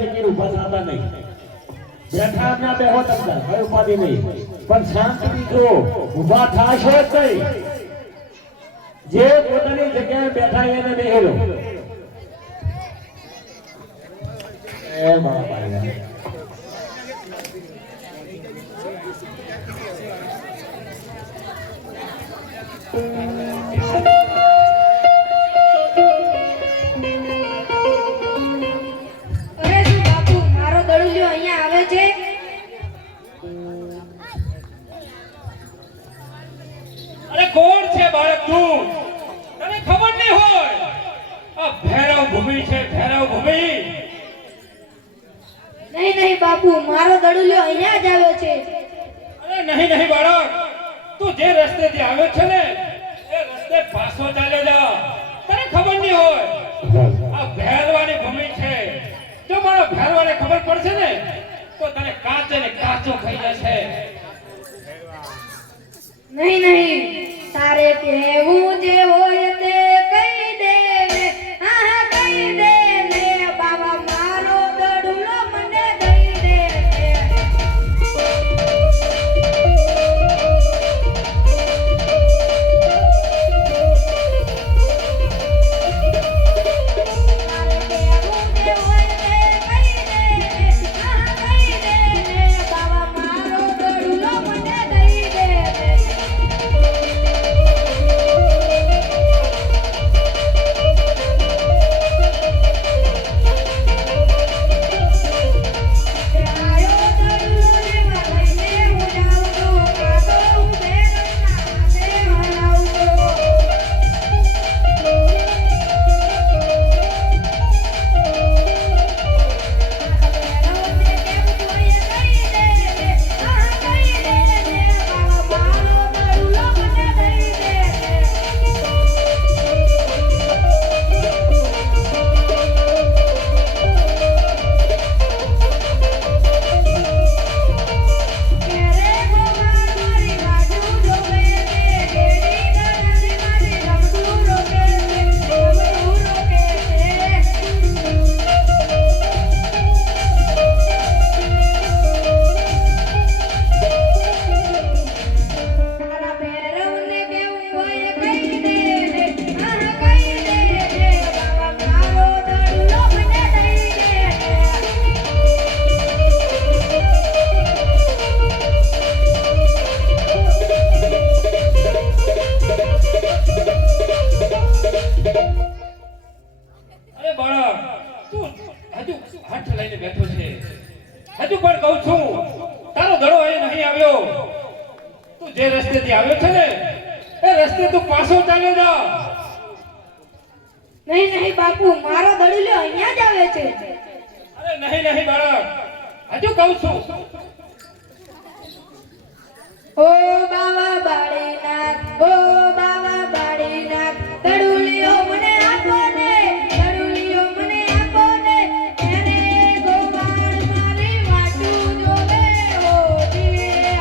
ટીકી ઊભા થતા નહીં બેઠા ના બેહો તમને કઈ ઉપાધિ નહીં પણ શાંતિથી જો ઊભા થાશો જ નહીં જે પોતાની જગ્યાએ બેઠા એને બેહેલો એ બાપા કોણ છે બાળક તું? તને ખબર નહીં હોય આ ભૈરવ ભૂમિ છે, ભૈરવ ભૂમિ. નહીં નહીં બાપુ, મારો દડુલ્યો અહીંયા જ આવ્યો છે. અરે નહીં નહીં બાળક, તું જે રસ્તેથી આવ્યો છે ને એ રસ્તે પાછો ચાલ્યો જા. તને ખબર નહીં હોય આ ભૈરવાની ભૂમિ છે. જો મારો ભૈરવાને ખબર પડશે ને તો તને કાચે ને કાચો ખાઈ જશે. નહીં નહીં, તારે કેવું જે હોય તે કહી દે ને. હા કહી દે ને બાબા, મારો દડુલો મને દઈ દે ને. તારે કેવું જે હોય તે કહી દે ને. હા કહી દે ને બાબા, મારો દડુલો મને દઈ દે ને. જે રસ્તેથી આવ્યો છે ને એ રસ્તે તું પાછો ચાલ્યો જા. નહીં નહીં બાપુ, મારો દડુલ્યો અહીંયા જ આવે છે. અરે નહીં નહીં બાળક, હજુ કહું છું. ઓ બાવા બાળીનાથ, ઓ બાવા બાળીનાથ, દડુલ્યો મને આપો ને, દડુલ્યો મને આપો ને. એને ગોવાળ મારી વાટું જોવે ઓ દીવે.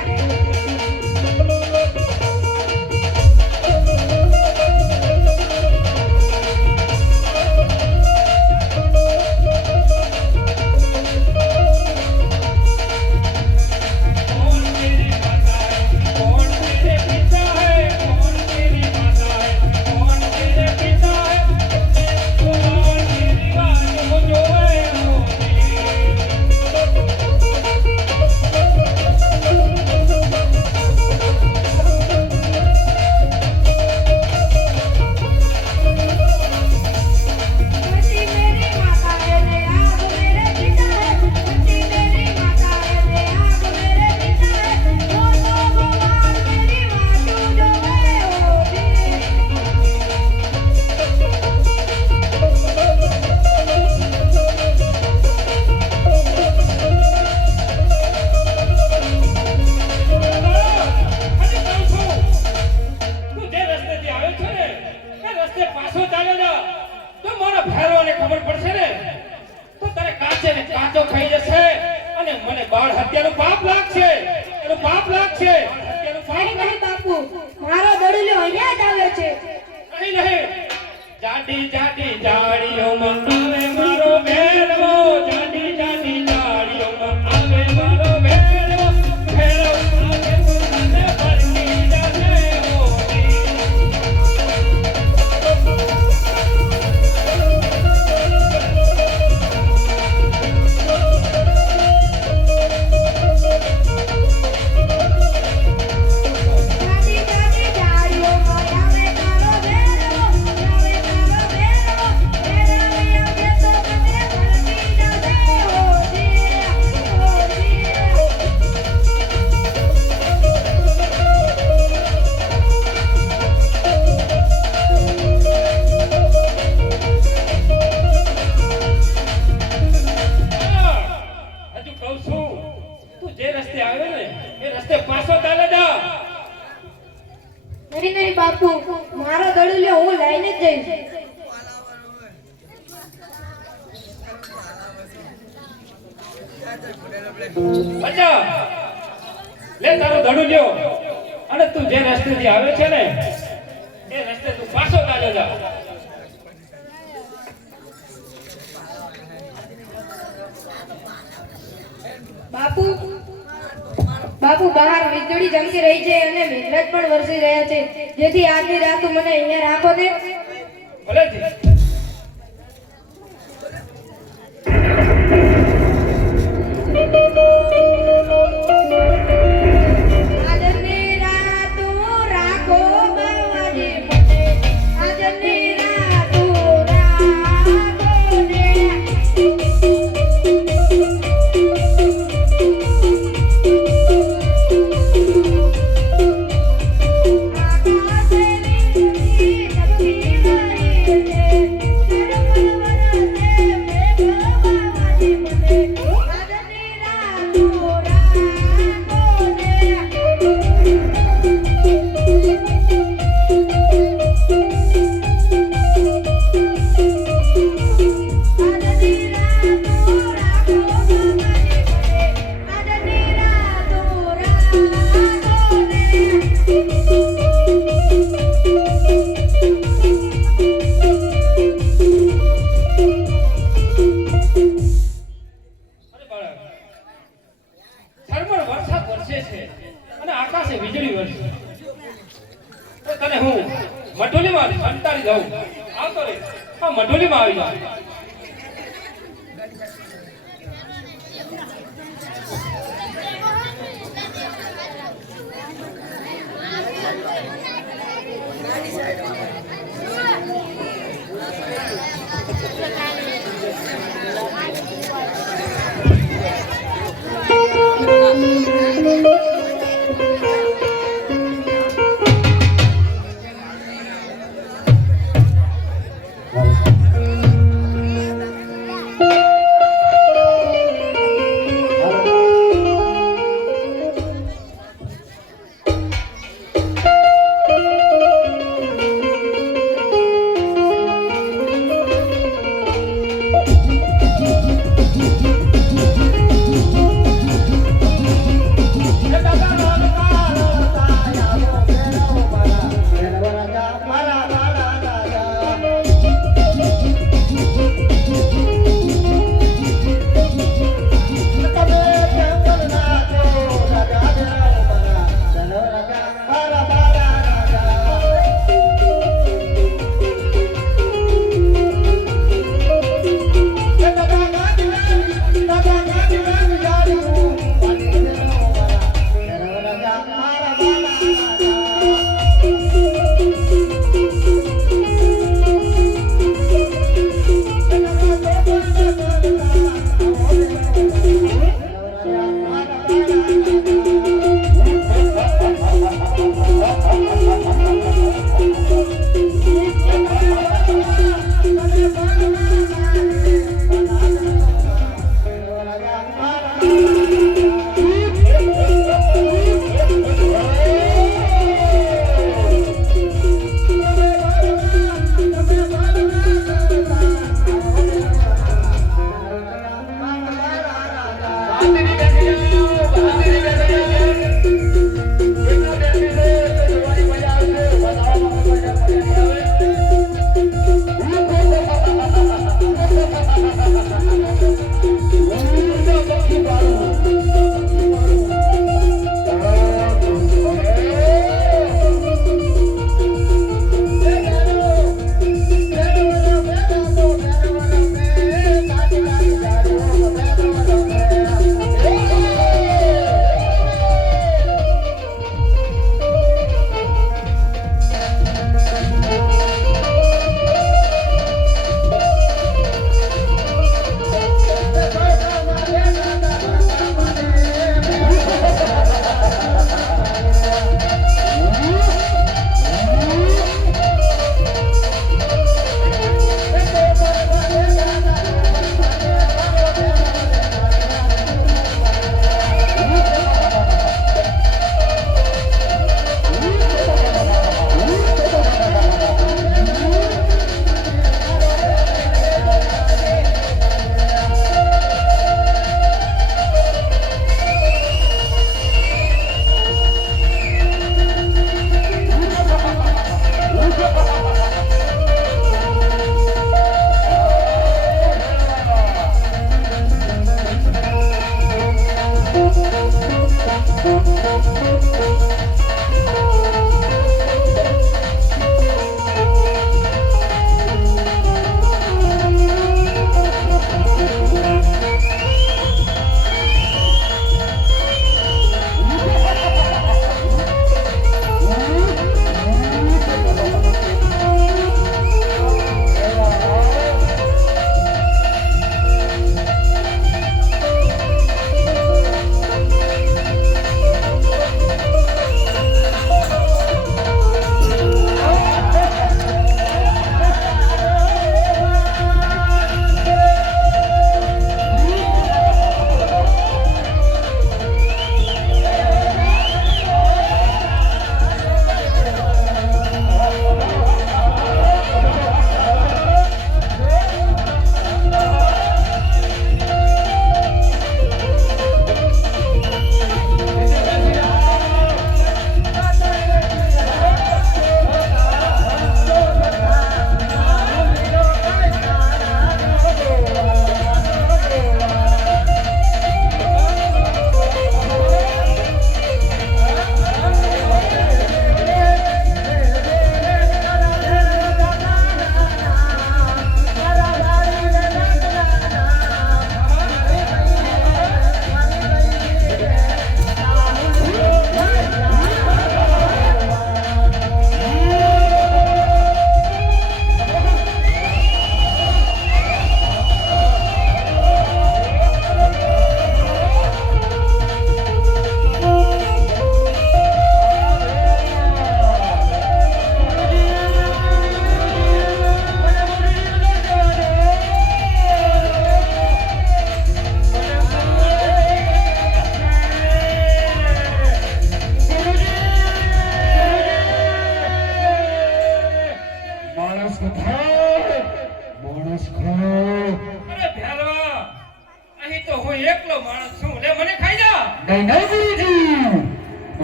મારો દડુલ્યો અહીંયા જ આવે છે. નહીં નહીં, જાડી જાડી જાડીઓ મંડાવે મારો ભેરવો, જાડી જાડી રસ્તે પાછો ચાલે જા. નહીં નહીં બાપુ, મારો દડુલ્યો હું લઈને જ જઈશ. બચ્ચા લે તારો ધડું લ્યો અને તું જે રસ્તેથી આવે છે ને એ રસ્તે તું પાછો ચાલ્યો જા. બાપુ બાપુ, બહાર વીજળી ચમકી રહી છે અને મેઘરાજ પણ વરસી રહ્યા છે, જેથી આજની રાત મને અહીંયા રાખો ને. ભલેથી. આજની રાત રાખો બાવાજી મને, આજની રાત રાખો ને. ઝરમર વરસાદ વરસે છે અને આકાશે વીજળી વરસે. તો તને હું મઢોલીમાં સંતાડી દઉં. આવતો રે, આ મઢોલીમાં આવી જા.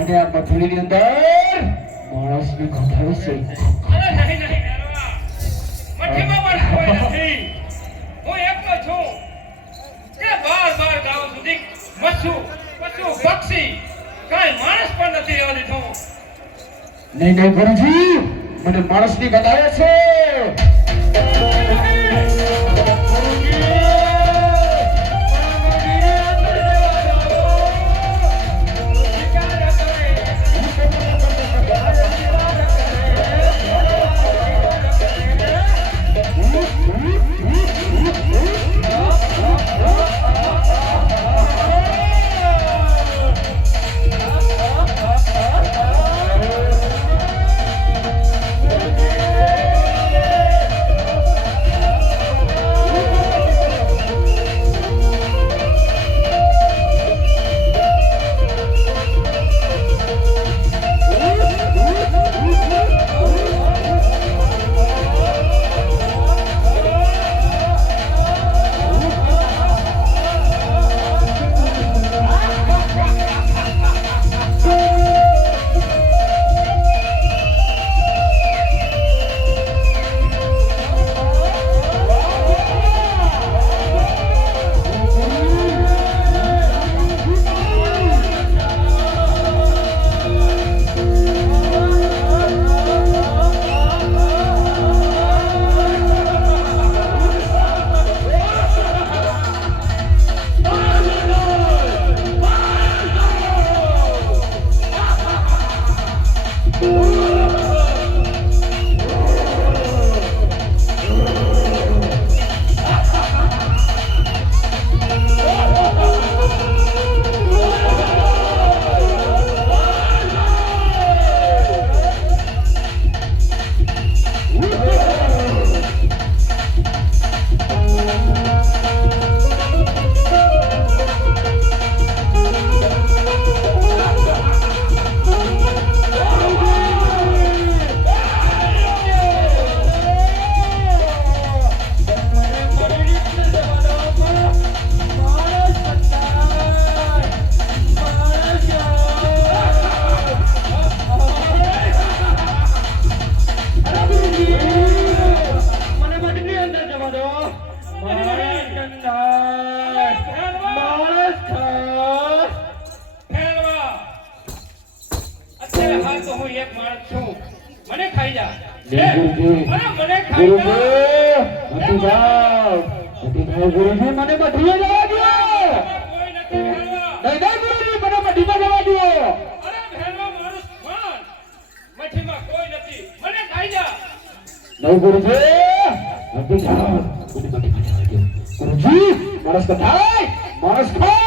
મને આ મથડીની અંદર માણસની ગંધ આવે છે. અરે નહીં નહીં ભેરવા, મઠીમાં પણ કોઈ નથી. હું એકલો છું જે બાર ગામ સુધી પશુ પક્ષી કાંઈ માણસ પણ નથી રહેવા દીધું. નહીં નહીં ગુરુજી, મને માણસની ગંધ આવે છે. હાલ તો હું એક માણસ છું. મને ખાઈ જા. ગુરુજી, અરે મને ખાઈ જા. ગુરુજી, ગુરુજી, મને મઠીએ જવા દો. કોઈ નથી ભેરવા. નહીં નહીં ગુરુજી, મને મઠીમાં જવા દો. અરે ભેરવા મારું સ્થાન. મઠીમાં કોઈ નથી. મને ખાઈ જા. નહીં ગુરુજી, મઠી જાઓ. ગુરુજી, માણસ કથાય, માણસ ખાય.